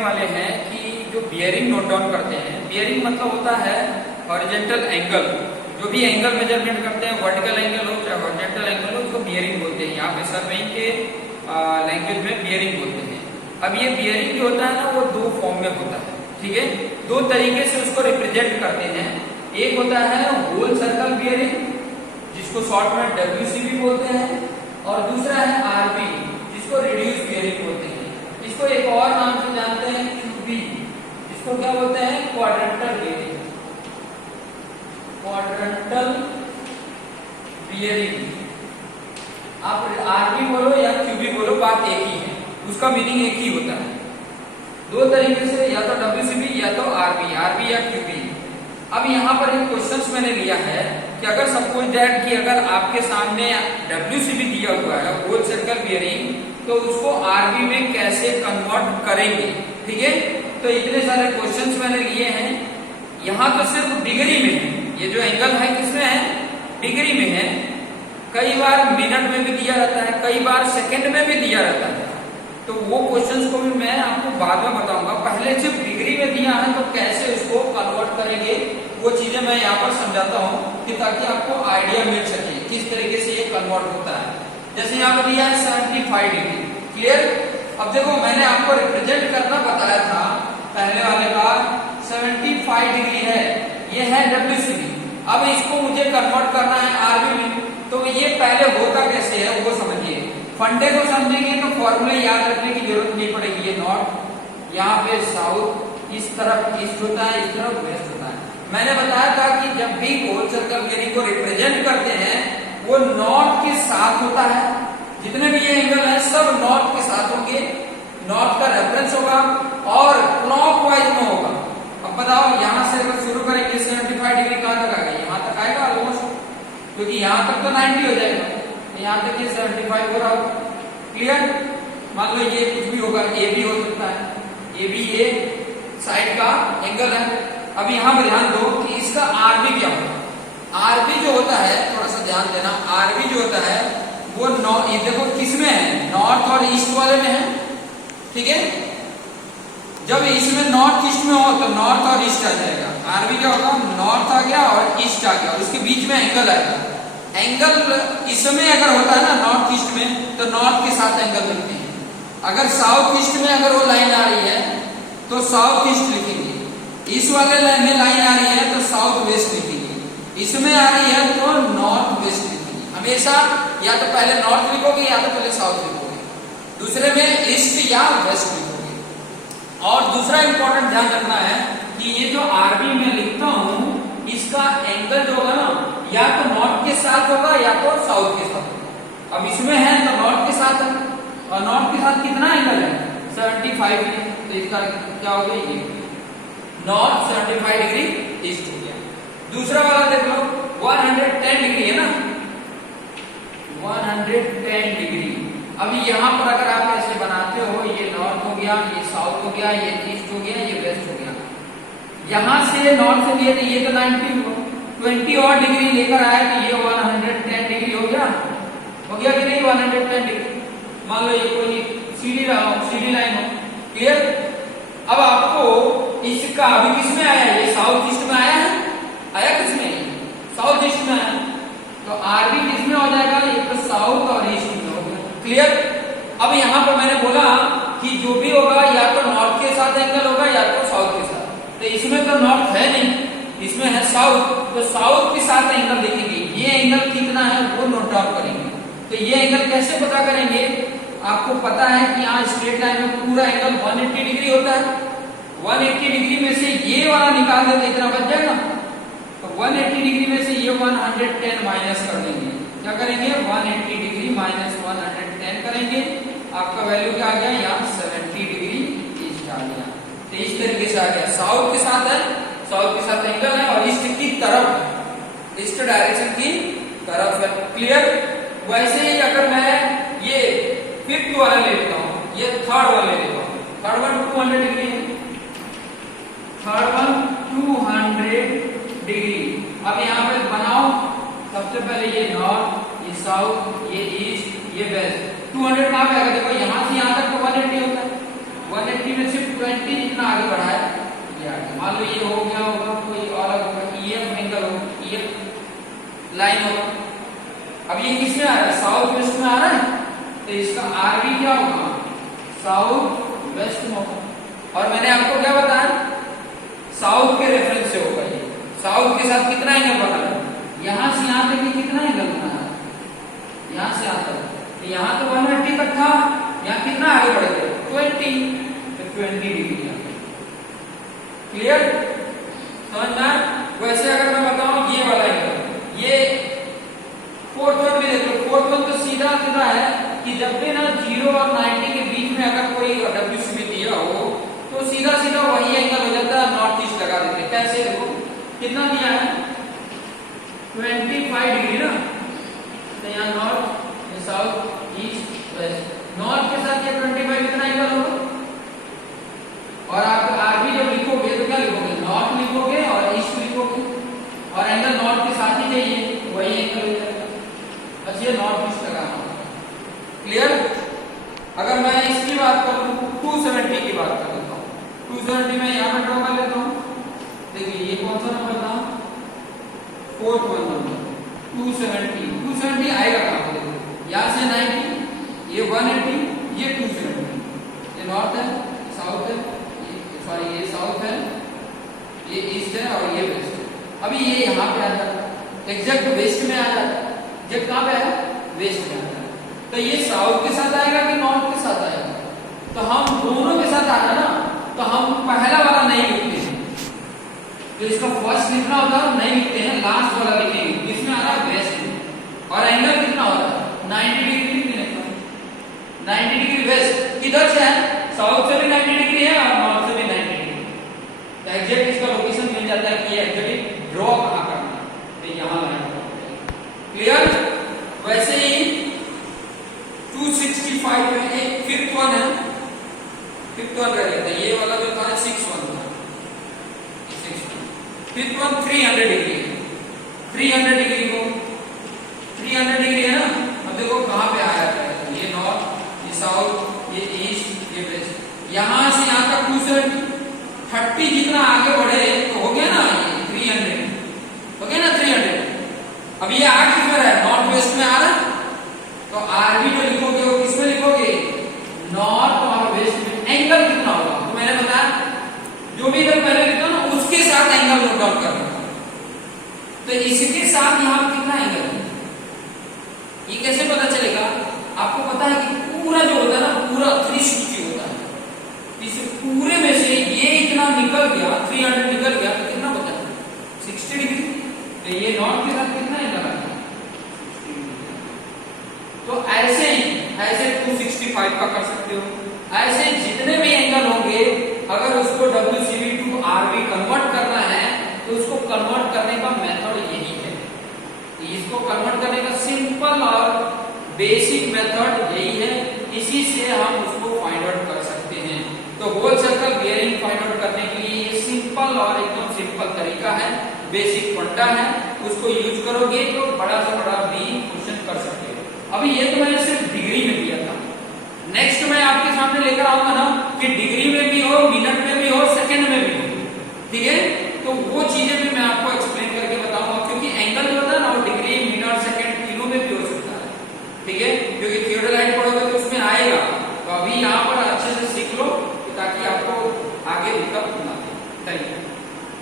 वाले हैं कि जो बियरिंग नोट डाउन करते हैं, बियरिंग मतलब होता है हॉरिजॉन्टल एंगल। जो भी एंगल मेजरमेंट करते हैं, वर्टिकल एंगल हो चाहे हॉरिजॉन्टल एंगल हो, उसको बियरिंग बोलते हैं। यहाँ पे सर्वेइंग के लैंग्वेज में बियरिंग बोलते हैं। अब ये बियरिंग जो होता है ना, वो दो फॉर्म में होता है, ठीक है। दो तरीके से उसको रिप्रेजेंट करते हैं। एक होता है होल सर्कल बियरिंग, जिसको शॉर्ट में WCB बोलते हैं, और दूसरा है RB, जिसको रिड्यूस बियरिंग बोलते हैं। इसको एक और नाम से जानते हैं QB, जिसको क्या बोलते हैं, क्वाड्रेंटल बियरिंग। क्वाड्रेंटल बियरिंग, आप RB बोलो या QB बोलो, बात एक ही है, उसका मीनिंग एक ही होता है। दो तरीके से, या तो WCB या तो RB या QB। अब यहाँ पर एक क्वेश्चंस मैंने लिया है कि अगर सपोज दैट कि अगर आपके सामने WCB दिया हुआ है, होल सर्कल बियरिंग, तो उसको RB में कैसे कन्वर्ट करेंगे, ठीक है। तो इतने सारे क्वेश्चंस मैंने लिए हैं। यहाँ तो सिर्फ डिग्री में है, ये जो एंगल है किसमें है, डिग्री में है। कई बार मिनट में भी दिया रहता है, कई बार सेकंड में भी दिया रहता है। तो वो क्वेश्चंस को भी मैं आपको बाद में बताऊंगा। पहले सिर्फ डिग्री में दिया है तो कैसे उसको कन्वर्ट करेंगे, वो चीजें मैं यहाँ पर समझाता हूँ, कि ताकि आपको आइडिया मिल सके किस तरीके से ये कन्वर्ट होता है। जैसे यहाँ पर दिया है 75 डिग्री, क्लियर। अब देखो, मैंने आपको रिप्रेजेंट करना बताया था पहले वाले का, 75 डिग्री है, ये है WCB। अब इसको मुझे कन्वर्ट करना है RB में, तो ये पहले होता कैसे है वो समझिए। फंडे को समझेंगे तो फॉर्मूले याद रखने की जरूरत नहीं पड़ेगी। ये नॉर्थ, यहाँ पे साउथ, इस तरफ ईस्ट होता है, इस तरफ वेस्ट होता है। मैंने बताया था कि जब भी होल सर्कल बियरिंग को रिप्रेजेंट करते हैं, वो नॉर्थ के साथ होता है। जितने भी ये एंगल है सब नॉर्थ के साथ होंगे, नॉर्थ का रेफरेंस होगा और क्लॉकवाइज में होगा। अब बताओ, यहाँ से अगर शुरू करेंगे 75 डिग्री कहाँ तक आएगा, यहाँ तक आएगा ऑलमोस्ट, क्योंकि यहाँ तक तो 90 हो जाएगा, यहाँ तक ये 75 हो रहा होगा, क्लियर। मान लो ये कुछ भी होगा, ये भी हो सकता है, ये भी ये साइड का एंगल है। अब यहाँ पर ध्यान दो कि इसका RB क्या होगा। RB जो होता है, थोड़ा सा ध्यान देना, RB जो होता है वो ये देखो किसमें है, नॉर्थ और ईस्ट वाले में है, ठीक है। जब इसमें नॉर्थ ईस्ट में हो तो नॉर्थ और ईस्ट आ जाएगा। RB क्या होगा, नॉर्थ आ गया और ईस्ट आ गया, उसके बीच में एंगल आएगा। एंगल इसमें अगर होता है ना नॉर्थ ईस्ट में, तो नॉर्थ के साथ एंगल लिखते हैं। अगर साउथ ईस्ट में अगर वो लाइन आ रही है तो साउथ ईस्ट लिखेंगे। इस वाले लाइन में लाइन आ रही है तो साउथ वेस्ट लिखेंगे। इसमें आ रही है तो नॉर्थ वेस्ट लिखेंगे। हमेशा या तो पहले नॉर्थ लिखोगे या तो पहले साउथ लिखोगे, दूसरे में ईस्ट या वेस्ट लिखोगे। और दूसरा इंपॉर्टेंट ध्यान रखना है कि ये जो RB में लिखता हूं, इसका एंगल जो होगा ना, या तो नॉर्थ के साथ होगा या तो साउथ के साथ होगा। अब इसमें है तो नॉर्थ के साथ है, और नॉर्थ के साथ कितना एंगल है, 75 है, तो इसका क्या हो गया, ये नॉर्थ 75 डिग्री ईस्ट हो गया। दूसरा वाला देख लो, 110 डिग्री है ना, 110 डिग्री। अभी यहाँ पर अगर आप ऐसे बनाते हो, ये नॉर्थ हो गया, ये साउथ हो गया, ये ईस्ट हो गया, ये वेस्ट हो गया। यहाँ से नॉर्थ से लिए तो ये तो 90 हो, 20 और डिग्री लेकर आए तो ये 110 डिग्री हो गया कि नहीं, 110 डिग्री। मान लो ये कोई सीधी लाइन हो, क्लियर। अब आपको इसका अभी किसमें आया है, ये साउथ ईस्ट में आया है, आया किसमें, साउथ ईस्ट में आया, तो RB किसमें हो जाएगा, ये तो साउथ और ईस्ट में हो गया, क्लियर। अब यहाँ पर मैंने बोला कि जो भी होगा या तो नॉर्थ के साथ एंगल होगा या तो साउथ के साथ, तो इसमें तो नॉर्थ है नहीं, इसमें है साउथ, तो साउथ के साथ एंगल देखेंगे। ये एंगल कितना है वो नोट डाउन करेंगे। तो ये एंगल कैसे पता करेंगे, आपको पता है कि यहाँ स्ट्रेट लाइन में पूरा एंगल 180 डिग्री होता है। 180 डिग्री में से ये वाला निकाल देते, इतना बच जाएगा। तो 180 डिग्री में से ये 110 माइनस कर देंगे। क्या करेंगे, 180 डिग्री माइनस 110 करेंगे, आपका वैल्यू क्या आ गया, यहाँ 70 डिग्री ईस्ट आ गया। तो इस तरीके से आ गया, साउथ के साथ है, साउथ के साथ एंगल है, और ईस्ट की तरफ, ईस्ट डायरेक्शन की तरफ है, क्लियर। वैसे ही अगर मैं ये 5th वाला ले लेता हूँ, ये 3rd वाला ले लेता हूँ, 3rd वन 200 डिग्री है, 3rd वन 200 डिग्री। अब यहाँ पे बनाओ, सबसे पहले ये नॉर्थ, ये साउथ, ये ईस्ट, ये वेस्ट। 200 कहाँ पे आएगा, देखो यहाँ से यहाँ तक तो 180 होता है, 180 में सिर्फ 20 जितना आगे बढ़ा है ये आगे। मान लो ये हो गया होगा कोई और होगा, EF एंगल होगा, EF लाइन होगा। अब ये किस में आ रहा है, साउथ वेस्ट में आ रहा है, तो इसका RV क्या होगा, साउथ वेस्ट में होगा। और मैंने आपको क्या बताया, साउथ के रेफरेंस से होगा ये, साउथ के साथ कितना एंगल बना है, यहां से यहां तक कितना एंगल बना है, यहां से यहां तक, तो यहां तो 180 तक था, यहां कितना आगे बढ़ गए 20, तो 20 डिग्री। क्लियर, समझना। वैसे अगर मैं बताऊं ये वाला एंगल, ये फोर्थ वन भी देख लो, फोर्थ वन तो सीधा सीधा है कि जब भी ना 0 और 90 के बीच में अगर कोई WCB दिया हो तो सीधा सीधा वही एंगल हो जाता है, नॉर्थ ईस्ट लगा देते। कैसे, देखो कितना दिया है 25 डिग्री ना, तो यहाँ north, south, east, west, north के साथ ये 25 कितना एंगल होगा। और आप RV जब लिखोगे तो क्या लिखोगे, नॉर्थ लिखोगे और ईस्ट लिखोगे, और एंगल नॉर्थ के साथ ही चाहिए, वही एंगल हो जाएगा। बस ये नॉर्थ ईस्ट लगाना होगा। क्लियर। अगर मैं इसकी बात करूं 270 की बात कर लेता हूं, 270 में यहां पर ड्रॉ कर लेता हूं। देखिए ये कौन सा नंबर था, फोर्थ वन नंबर, 270 आएगा कहां पर, देखो यहां से 90, ये 180, ये 270, ये नॉर्थ है, साउथ है, सॉरी ये साउथ है, ये ईस्ट है और ये वेस्ट है। अभी ये यहाँ पे आ जाता है, एग्जैक्ट वेस्ट में आ जाता है, एग्जैक्ट कहाँ पे है, वेस्ट में आता है। तो ये साउथ के साथ आएगा कि नॉर्थ के साथ आएगा, तो हम दोनों के साथ आएगा ना, तो हम पहला वाला नहीं लिखते हैं, तो इसका फर्स्ट लिखना होता है नहीं लिखते हैं, लास्ट वाला लिखेंगे। किसमें आ रहा है, वेस्ट में, और एंगल कितना हो रहा है 90 डिग्री, 90 डिग्री वेस्ट। किधर से है, साउथ से भी 90 डिग्री है और नॉर्थ से भी 90 डिग्री। तो एग्जैक्ट इसका लोकेशन मिल जाता है कि एग्जैक्ट ड्रॉ कहां करना है, तो यहां लाइन ड्रॉ करेंगे। क्लियर। वैसे ही 265 में एक फिफ्थ वन है, फिफ्थ वन कर लेते हैं, ये वाला जो था 6 वन था, 6 वन, फिफ्थ वन 300 डिग्री है, 300 डिग्री को 300 डिग्री है ना। अब देखो कहां पे आया है, ये नॉर्थ, ये साउथ, ये ईस्ट, ये वेस्ट, यहां से यहां तक 230 जितना आगे बढ़े तो हो गया ना ये 300, हो गया ना 300। अब ये आ किस में रहा है, नॉर्थ वेस्ट में आ रहा है, तो RV जो लिखोगे वो किसमें लिखोगे, नॉर्थ और वेस्ट में। एंगल कितना होगा, तो मैंने बताया जो भी इधर पहले लिखा ना उसके साथ एंगल नोट डाउन करना, तो इसके साथ यहां कितना एंगल है ये कैसे पता चलेगा। आपको पता है कि पूरा जो होता है ना, पूरा 360 होता है, इस पूरे में से ये इतना निकल गया, 300 निकल गया, तो कितना बचा 60 डिग्री। तो ये नॉर्थ के साथ कितना एंगल आ गया, तो ऐसे ही ऐसे 265 का कर सकते हो। ऐसे जितने भी एंगल होंगे, अगर उसको WCB to RV कन्वर्ट करना है तो उसको कन्वर्ट करने का मेथड यही है। इसको कन्वर्ट करने का सिंपल और बेसिक मेथड यही है, इसी से हम उसको फाइंड आउट कर सकते हैं। तो whole circle bearing find out करने के लिए ये सिंपल और एकदम सिंपल तरीका है, बेसिक फंडा है, उसको यूज करोगे तो बड़ा से बड़ा भी क्वेश्चन कर सकते हो। अभी ये तो मैंने सिर्फ डिग्री में दिया था, नेक्स्ट मैं आपके सामने लेकर आऊंगा ना कि डिग्री में भी हो, मिनट में भी हो, सेकंड में भी हो, ठीक है।